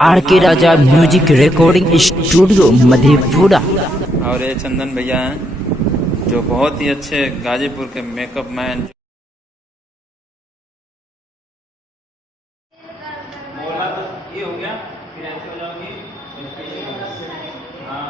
Are के राजा music recording studio Madhepura. और ये चंदन भैया हैं जो बहुत ही अच्छे गाजीपुर के मेकअप मैन। ये हो गया, फिर ऐसे हो जाओगी। हाँ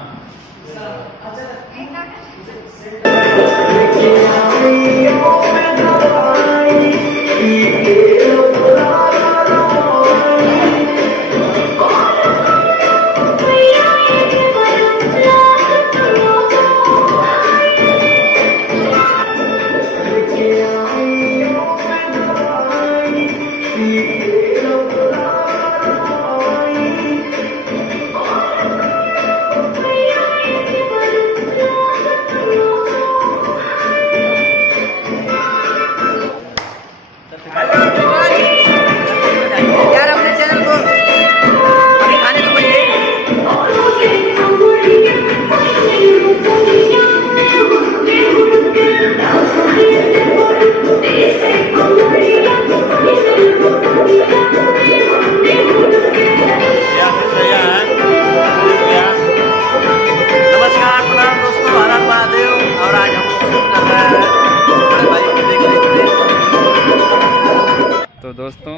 तो दोस्तों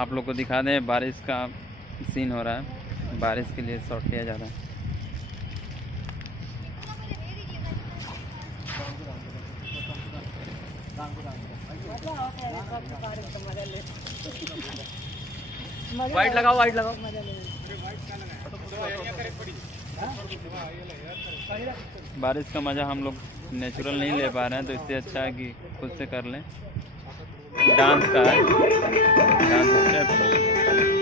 आप लोग को दिखा दें, बारिश का सीन हो रहा है। बारिश के लिए शॉट लिया जा रहा है। वाइट लगाओ, वाइट लगाओ। बारिश का मज़ा हम लोग नेचुरल नहीं ले पा रहे हैं, तो इससे अच्छा है कि खुद से कर लें। डांस का है, डांस स्टेप।